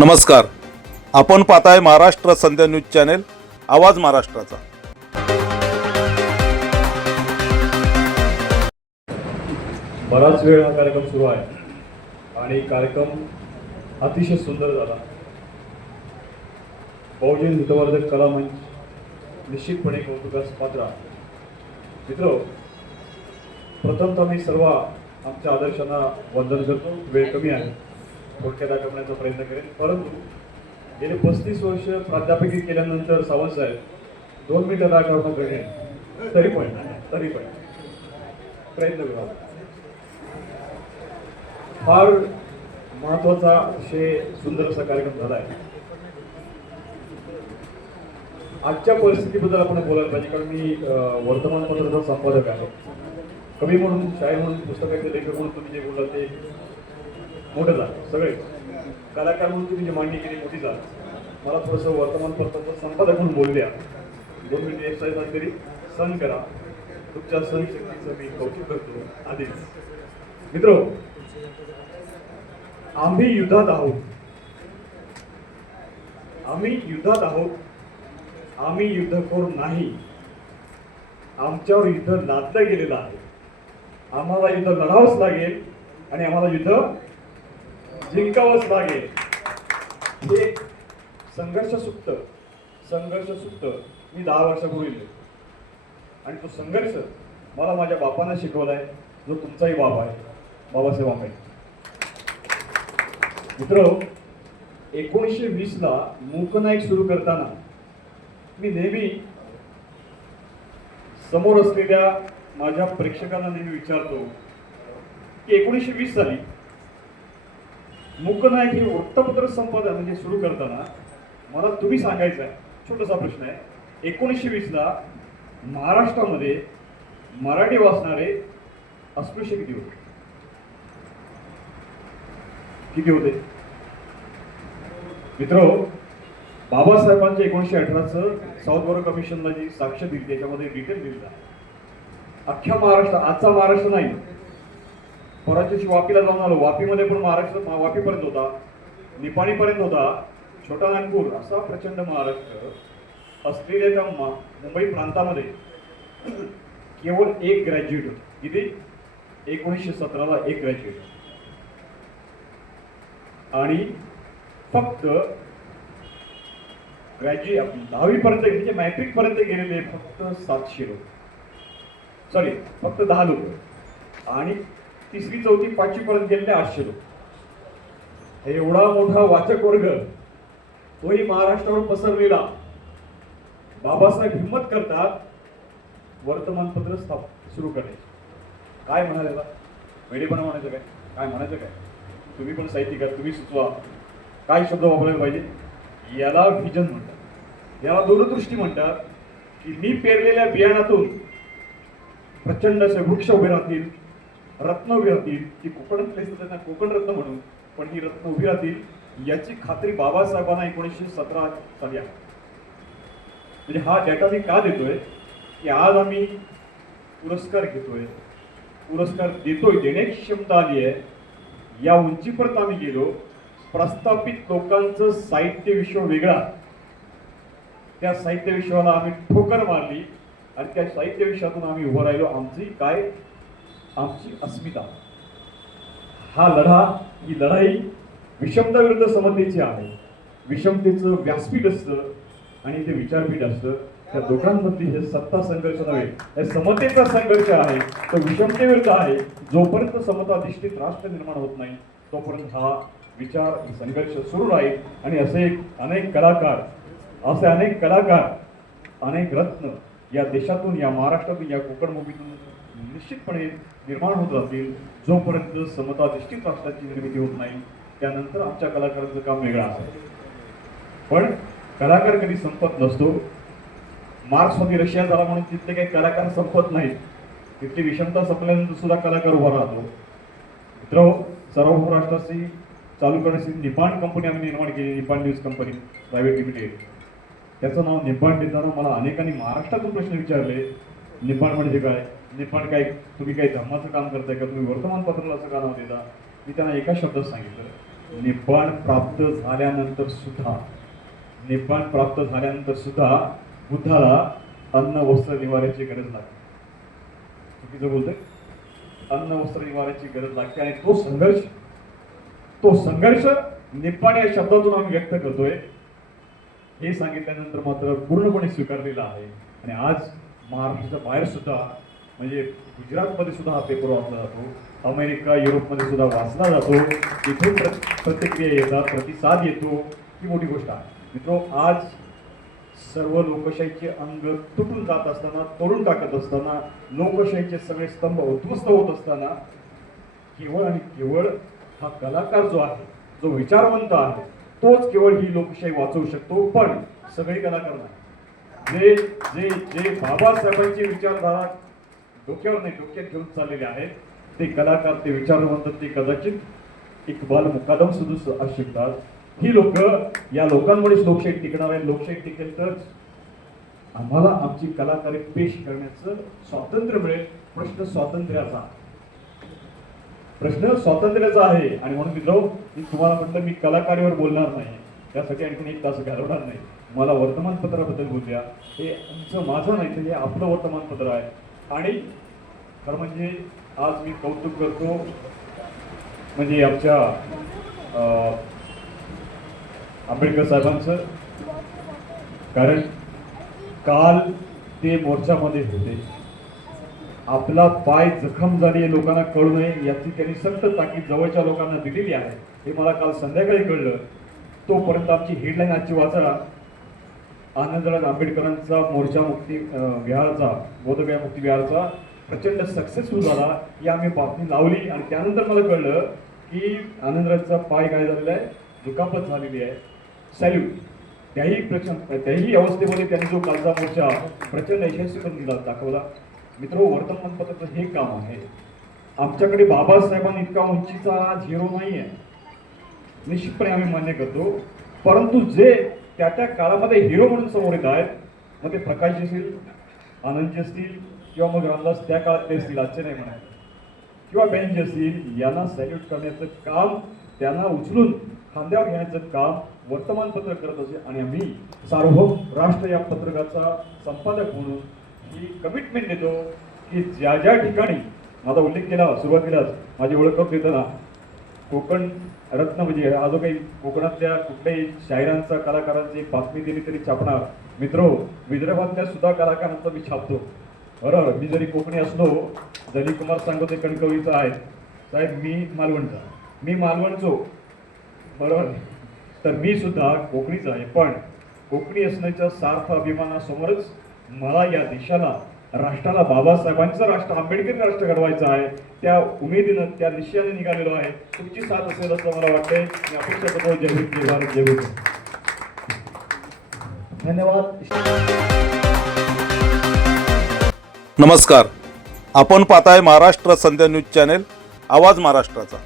नमस्कार. आपण पाहताय महाराष्ट्र संध्या न्यूज चॅनेल आवाज महाराष्ट्राचा. बराच वेळ हा कार्यक्रम सुरू आहे. आणि कार्यक्रम अतिशय सुंदर झाला. बहुजन हितवर्धक कला मंच निश्चितपणे कौतुकास पात्र आहे. मित्र प्रथमतः मी सर्व आमच्या आदर्शांना वंदन करतो. वेळ कमी आहे. थोडक्यात दाखवण्याचा प्रयत्न करेन. परंतु गेले पस्तीस वर्ष प्राध्यापकी केल्यानंतर सावंत साहेब दोन मिनिटात आठवणं करेन तरी पण तरी पण प्रयत्न करू. फार महत्त्वाचा विषय सुंदर असा कार्यक्रम झाला आहे. आजच्या परिस्थितीबद्दल आपण बोलायला पाहिजे कारण मी वर्तमानपत्राचा संपादक आहे. कवी म्हणून शाळे म्हणून पुस्तकाचे लेखक म्हणून तुम्ही जे बोलला ते मोठं झालं सगळे. कलाकार म्हणून तुम्ही जी मांडणी केली मोठी झाली. मला थोडंसं वर्तमानपत्राचं संपादक म्हणून बोलल्या द्या. दोन मिनिट एक्सरसाइज झाली तरी सण करा. तुमच्या सण मी कौतुक करतो. आधीच. मित्र आम्ही युद्धात आहोत. आम्ही युद्धात आहोत. आम्ही युद्धखोर नाही. आमच्यावर युद्ध लादलं गेलेलं आहे. आम्हाला युद्ध लढावंच लागेल आणि आम्हाला युद्ध जिंकावंच लागेल. हे संघर्ष सुप्त संघर्ष सुप्त. मी दहा वर्षापूर्वी लिहिलं. आणि तो संघर्ष मला माझ्या बापानं शिकवलाय जो तुमचाही बाप आहे बाबासाहेब आंबेडकर. मित्र एकोणीसशे वीसला मूकनाईक सुरू करताना मी नेहमी समोर असलेल्या माझ्या प्रेक्षकांना नेहमी विचारतो की एकोणीसशे वीस साली मुकनायक हे वृत्तपत्र संपादन म्हणजे सुरू करताना मला तुम्ही सांगायचं आहे. छोटासा प्रश्न आहे. एकोणीसशे वीसला महाराष्ट्रामध्ये मराठी वाचणारे अस्पृश्य किती होते? किती होते? मित्र बाबासाहेबांच्या एकोणीसशे अठराचं साऊथ बोरो कमिशनला जी साक्ष दिली त्याच्यामध्ये डिटेल दिलेलं आहे. अख्ख्या महाराष्ट्र आजचा महाराष्ट्र नाही. परवाच्या वापीला जाऊन आलो. वापीमध्ये पण महाराष्ट्र वापीपर्यंत होता. निपाणीपर्यंत होता. छोटा नागपूर असा प्रचंड महाराष्ट्र असलेल्या त्या मुंबई प्रांतामध्ये केवळ एक ग्रॅज्युएट होते. किती? एकोणीसशे सतराला एक ग्रॅज्युएट आणि फक्त ग्रॅज्युएट दहावीपर्यंत म्हणजे मॅट्रिकपर्यंत गेलेले फक्त सातशे लोक. सॉरी फक्त दहा लोक. आणि तिसरी चौथी पाचवी पर्यंत गेलेले आठशे लोक. एवढा मोठा वाचक वर्ग तोही महाराष्ट्रावर पसरलेला. बाबासाहेब हिंमत करतात वर्तमानपत्र स्थाप सुरू करण्याची काय म्हणाले त्याला वेडेपणा म्हणायचं काय? काय म्हणायचं काय? तुम्ही पण साहित्यिक तुम्ही सुचवा. काय शब्द वापरायला पाहिजे? याला व्हिजन म्हणतात. याला दूरदृष्टी म्हणतात की मी पेरलेल्या बियाणातून प्रचंड असे वृक्ष उभे राहतील रत्न उभी राहतील की कोकणातले त्यांना कोकण रत्न म्हणून पण ही रत्न उभी राहतील याची खात्री बाबासाहेबांना एकोणीसशे सतरा साली आहे. म्हणजे हा डेटा मी का देतोय? की आज आम्ही पुरस्कार घेतोय. पुरस्कार देतोय देण्याची क्षमता आली आहे. या उंचीपर्यंत आम्ही गेलो. प्रस्थापित लोकांचं साहित्य विश्व वेगळा. त्या साहित्य विश्वाला आम्ही ठोकर मारली. आणि त्या साहित्य विश्वातून आम्ही उभं राहिलो. आमची काय आमची अस्मिता. हा लढा ही लढाई विषमताविरुद्ध समतेची आहे. विषमतेचं व्यासपीठ असतं आणि ते विचारपीठ असतं. त्या दोघांमध्ये हे सत्ता संघर्ष नव्हे हे समतेचा संघर्ष आहे. तो विषमतेविरुद्ध आहे. जोपर्यंत समताधिष्ठित राष्ट्र निर्माण होत नाही तोपर्यंत हा विचार संघर्ष सुरू राहील. आणि असे अनेक कलाकार असे अनेक कलाकार अनेक रत्न या देशातून या महाराष्ट्रातून या कोकण भूमीतून निश्चितपणे निर्माण होत राहतील जोपर्यंत समताधिष्ठित राष्ट्राची निर्मिती होत नाही त्यानंतर आमच्या कलाकारांचं काम वेगळं असेल पण कलाकार कधी संपत नसतो. मार्क्समध्ये रशिया झाला म्हणून तिथले काही कलाकार संपत नाहीत. तिथली विषमता संपल्यानंतर सुद्धा कलाकार उभा राहतो. मित्र सर्व राष्ट्राशी चालू करण्याची निपाण कंपनी आम्ही निर्माण केली Nipan news company private limited. त्याचं नाव निपाण देताना मला अनेकांनी महाराष्ट्रातून प्रश्न विचारले निपाण म्हणजे काय? निपाण काय तुम्ही काही धर्माचं काम करताय का? तुम्ही वर्तमानपत्राला असं का नाव देता? मी त्यांना एका शब्दात सांगितलं. निब्बाण प्राप्त झाल्यानंतर सुद्धा निब्बाण प्राप्त झाल्यानंतर सुद्धा बुद्धाला अन्न वस्त्र निवाऱ्याची गरज लागते. चुकीचं बोलतोय? अन्न वस्त्र निवाऱ्याची गरज लागते आणि तो संघर्ष तो संघर्ष निब्बाण या शब्दातून आम्ही व्यक्त करतोय. हे सांगितल्यानंतर मात्र पूर्णपणे स्वीकारलेलं आहे. आणि आज महाराष्ट्राच्या बाहेर सुद्धा म्हणजे गुजरातमध्ये सुद्धा हा पेपर वाचला जातो. अमेरिका युरोपमध्ये सुद्धा वाचला जातो. तिथून प्र प्रतिक्रिया येतात प्रतिसाद येतो. ही मोठी गोष्ट आहे. मित्रो आज सर्व लोकशाहीचे अंग तुटून जात असताना तोडून टाकत असताना लोकशाहीचे सगळे स्तंभ उद्ध्वस्त होत असताना केवळ आणि केवळ हा कलाकार जो आहे जो विचारवंत आहे तोच केवळ ही लोकशाही वाचवू शकतो पण सगळे कलाकार नाही. जे जे जे बाबासाहेबांची विचारधारा डोक्यावर नाही डोक्यात घेऊन चाललेले आहेत. ते कलाकार ते विचारवंत ते कदाचित इकबाल मुकादम सुद्धा असू शकतात. ही लोक या लोकांमुळेच लोकशाही टिकणार आहे लोकशाही टिकेल तर आम्हाला आमची कलाकारी पेश करण्याचं स्वातंत्र्य मिळेल. प्रश्न स्वातंत्र्याचा. प्रश्न स्वातंत्र्याचा आहे. आणि म्हणून मित्र मी तुम्हाला म्हटलं मी कलाकारीवर बोलणार नाही. त्यासाठी आणखीन एक तास घालवणार नाही. मला वर्तमानपत्राबद्दल बोलूया. हे आमचं माझं नाही तर हे आपलं वर्तमानपत्र आहे. आणि खरं म्हणजे आज मी कौतुक करतो म्हणजे आमच्या आंबेडकर साहेबांचं. कारण काल ते मोर्चामध्ये होते. आपला पाय जखम झाली आहे लोकांना कळू नये याची त्यांनी सक्त ताकीद जवळच्या लोकांना दिलेली आहे. हे मला काल संध्याकाळी कळलं. तोपर्यंत आमची हेडलाईन आजची वाचा आनंदराज आंबेडकरांचा मोर्चा मुक्ती विहारचा बोधगया मुक्ती विहारचा प्रचंड सक्सेसफुल झाला ही आम्ही बातमी लावली. आणि त्यानंतर मला कळलं की आनंदराजचा पाय काय झालेला आहे दुखापत झालेली आहे. सॅल्यूट. त्याही प्रचंड त्याही अवस्थेमध्ये त्यांनी जो कालचा मोर्चा प्रचंड यशस्वीपणे दिला दाखवला. मित्र वर्तमानपत्राचं हे काम आहे. आमच्याकडे बाबासाहेबांनी इतका उंचीचा झिरो नाही आहे निश्चितपणे आम्ही मान्य करतो. परंतु जे त्या त्या काळामध्ये हिरो म्हणून समोर येत आहेत. मग ते प्रकाशजी असतील आनंदजी असतील किंवा मग रामदास त्या काळातले असतील आजचे नाही म्हणा किंवा बेंच असतील यांना सॅल्यूट करण्याचं काम त्यांना उचलून खांद्यावर घेण्याचं काम वर्तमानपत्र करत असे. आणि आम्ही सार्वभौम राष्ट्र या पत्रकाचा संपादक म्हणून ही कमिटमेंट देतो की ज्या ज्या ठिकाणी माझा उल्लेख केला सुरुवातीलाच माझी ओळख देताना कोकण रत्न म्हणजे हा जो काही कोकणातल्या कुठल्याही शाहिरांचा कलाकारांची बातमी दिली तरी छापणार. मित्र विदर्भातल्या सुद्धा कलाकारांचा मी छापतो. बरोबर? मी जरी कोकणी असलो जरी कुमार सांगोते कणकवलीचा आहे साहेब मी मालवणचा मी मालवणचो. बरोबर? तर मी सुद्धा कोकणीचा आहे. पण कोकणी असण्याच्या सार्थ अभिमानासमोरच मला या देशाला राष्ट्राला बाबासाहेबांचं राष्ट्र आंबेडकरी राष्ट्र घडवायचं आहे. त्या उमेदीनं त्या निश्चयाने निघालेलो आहे. तुमची साथ असेल असं मला वाटतंय. मी अपेक्षा करतो जय हिंद जय भारत जय हिंद धन्यवाद. नमस्कार. आपण पाहताय महाराष्ट्र संध्या न्यूज चॅनेल आवाज महाराष्ट्राचा.